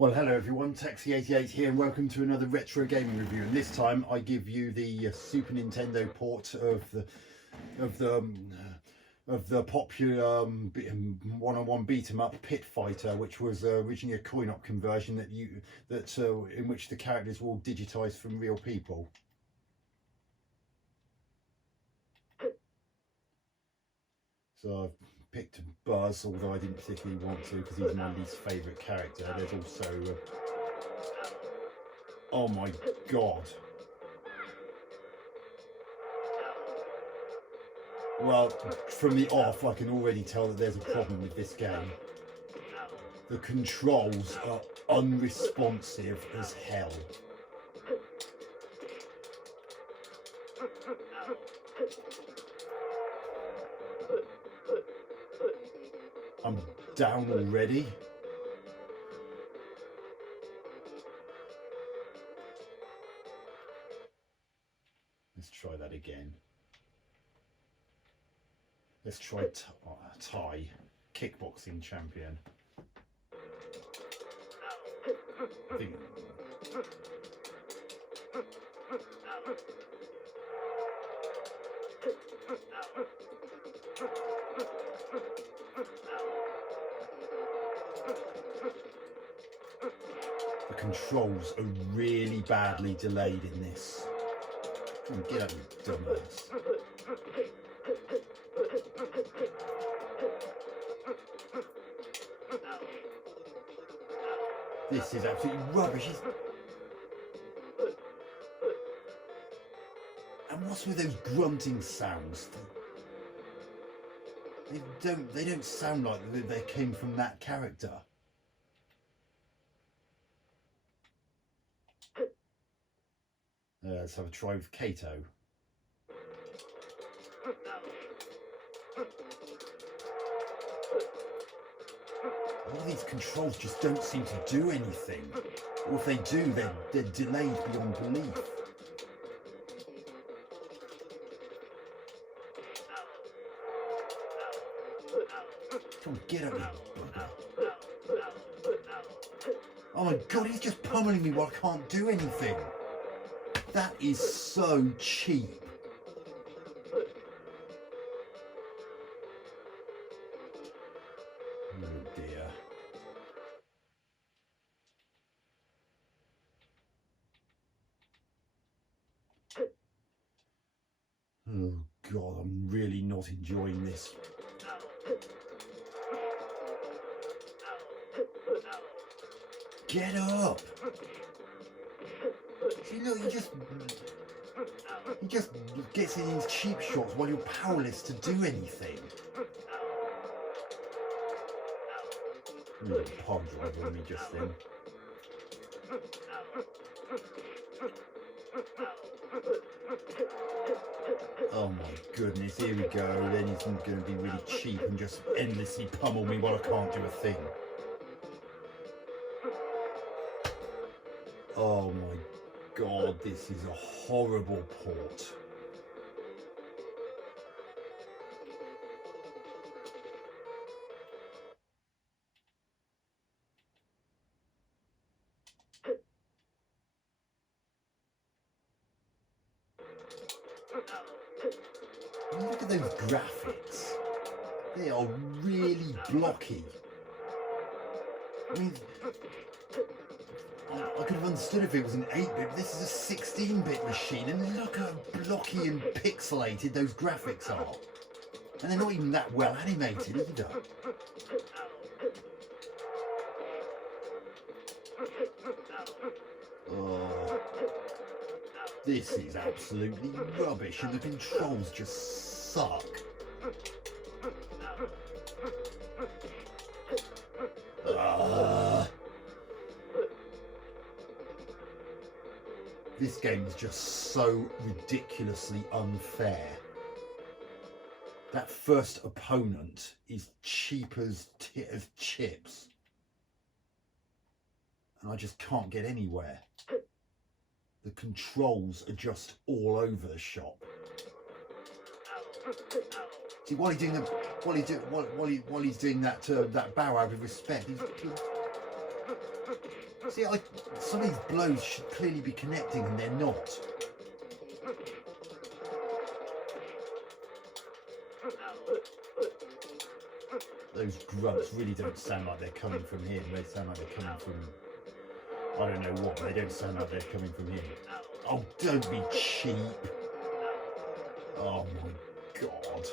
Well, hello everyone, Taxi88 here, and welcome to another retro gaming review. And this time, I give you the Super Nintendo port of the popular one-on-one beat 'em up Pit Fighter, which was originally a coin-op conversion in which the characters were all digitized from real people. So I've picked Buzz, although I didn't particularly want to because he's my least favourite character. There's also oh my god. Well, from the off, I can already tell that there's a problem with this game. The controls are unresponsive as hell. I'm down already. Let's try that again. Let's try Ty, kickboxing champion. I think. The controls are really badly delayed in this. Get up, you dumbass. This is absolutely rubbish. And what's with those grunting sounds? They don't sound like they came from that character. Let's have a try with Kato. All these controls just don't seem to do anything. Or if they do, they're delayed beyond belief. Come on, get up, you bugger. Oh my god, he's just pummeling me while I can't do anything. That is so cheap. Oh dear. Oh god, I'm really not enjoying this. Get up! See, look, he just gets in his cheap shots while you're powerless to do anything. Little pub driver on me just then. Oh my goodness, here we go. Then he's going to be really cheap and just endlessly pummel me while I can't do a thing. Oh my god, this is a horrible port. Look at those graphics. They are really blocky. I mean, I could have understood if it was an 8-bit, but this is a 16-bit machine, and look how blocky and pixelated those graphics are. And they're not even that well animated either. Oh, this is absolutely rubbish, and the controls just suck. This game is just so ridiculously unfair. That first opponent is cheap as chips. And I just can't get anywhere. The controls are just all over the shop. See, while he's doing that bow out of respect, See, some of these blows should clearly be connecting and they're not. Those grunts really don't sound like they're coming from him. They sound like they're coming from, I don't know what, but they don't sound like they're coming from him. Oh, don't be cheap. Oh my God.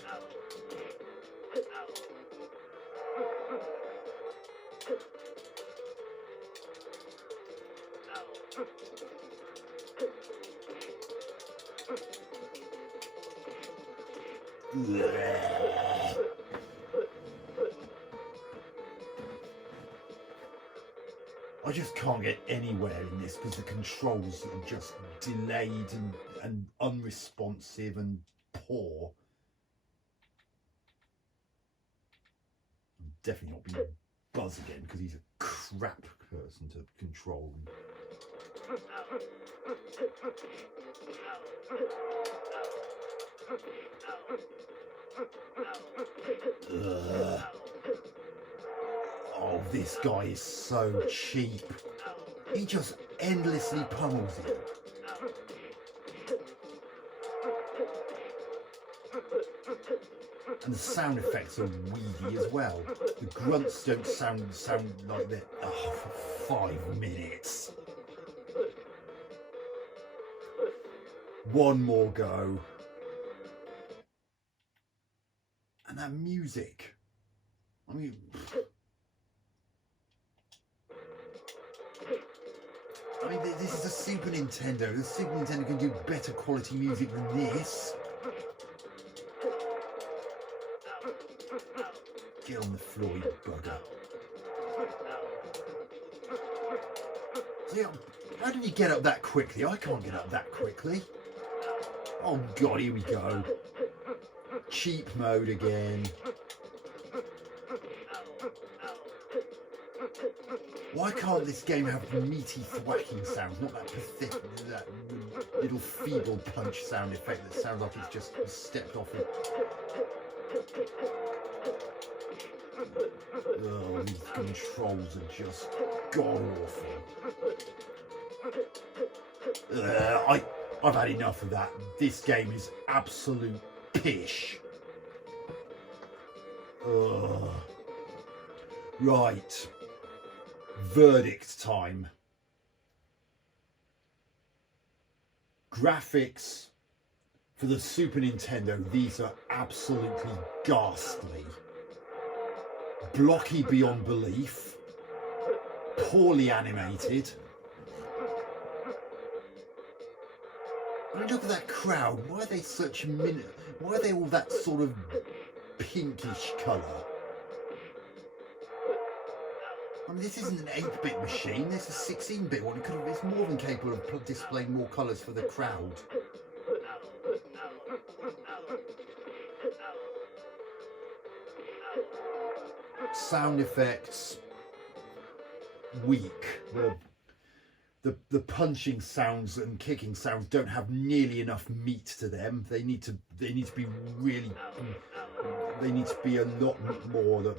I just can't get anywhere in this because the controls are just delayed and unresponsive and poor. I'm definitely not being Buzz again because he's a crap person to control. Ugh. Oh, this guy is so cheap. He just endlessly pummels him. And the sound effects are weedy as well. The grunts don't sound like they're for 5 minutes. One more go. And that music. I mean, this is a Super Nintendo. The Super Nintendo can do better quality music than this. Get on the floor, you bugger. See, how did he get up that quickly? I can't get up that quickly. Oh God, here we go. Cheap mode again. Why can't this game have meaty thwacking sounds, not that pathetic, that little feeble punch sound effect that sounds like it's just stepped off it. Oh, these controls are just god awful. I've had enough of that. This game is absolute pish. Right. Verdict time. Graphics for the Super Nintendo, these are absolutely ghastly. Blocky beyond belief. Poorly animated. I mean, look at that crowd. Why are they such why are they all that sort of pinkish colour? I mean, this isn't an 8-bit machine, this is a 16-bit one. It's more than capable of displaying more colours for the crowd. Sound effects, weak. The punching sounds and kicking sounds don't have nearly enough meat to them. They need to be really. They need to be a lot more than.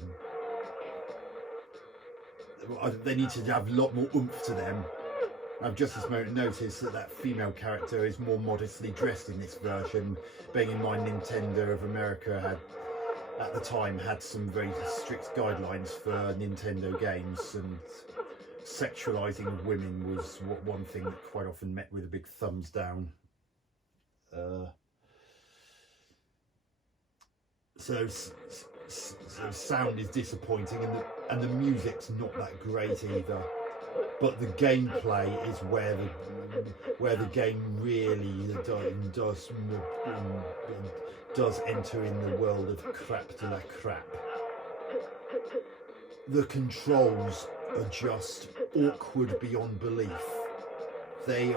They need to have a lot more oomph to them. I've just this moment noticed that female character is more modestly dressed in this version, bearing in mind Nintendo of America had, at the time, had some very strict guidelines for Nintendo games, and sexualizing of women was one thing that quite often met with a big thumbs down. So sound is disappointing, and the music's not that great either. But the gameplay is where the game really does enter in the world of crap de la crap. The controls are just awkward beyond belief. They're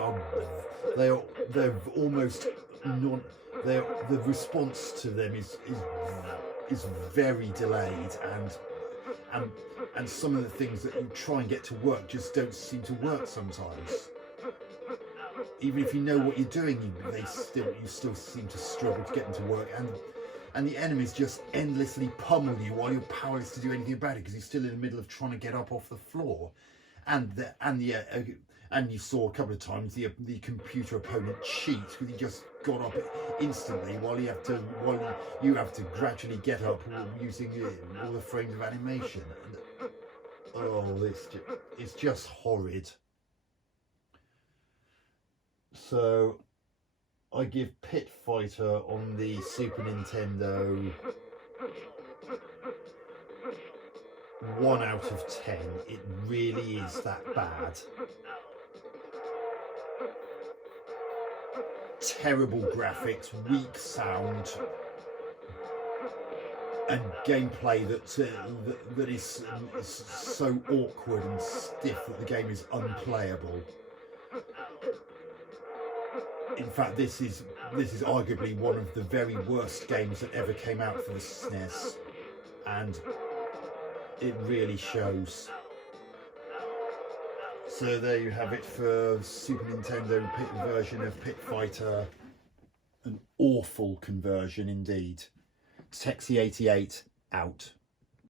almost not. The response to them is very delayed, and some of the things that you try and get to work just don't seem to work sometimes. Even if you know what you're doing, you still seem to struggle to get them to work, and the enemies just endlessly pummel you while you're powerless to do anything about it because you're still in the middle of trying to get up off the floor. and you saw a couple of times the computer opponent cheat because he just got up instantly while you have to gradually get up using all the frames of animation. And, oh, it's just horrid. So I give Pit Fighter on the Super Nintendo 1 out of 10. It really is that bad. Terrible graphics, weak sound, and gameplay that is so awkward and stiff that the game is unplayable. In fact, this is arguably one of the very worst games that ever came out for the SNES, and it really shows. So there you have it for Super Nintendo version of Pit Fighter. An awful conversion indeed. Texie88 out.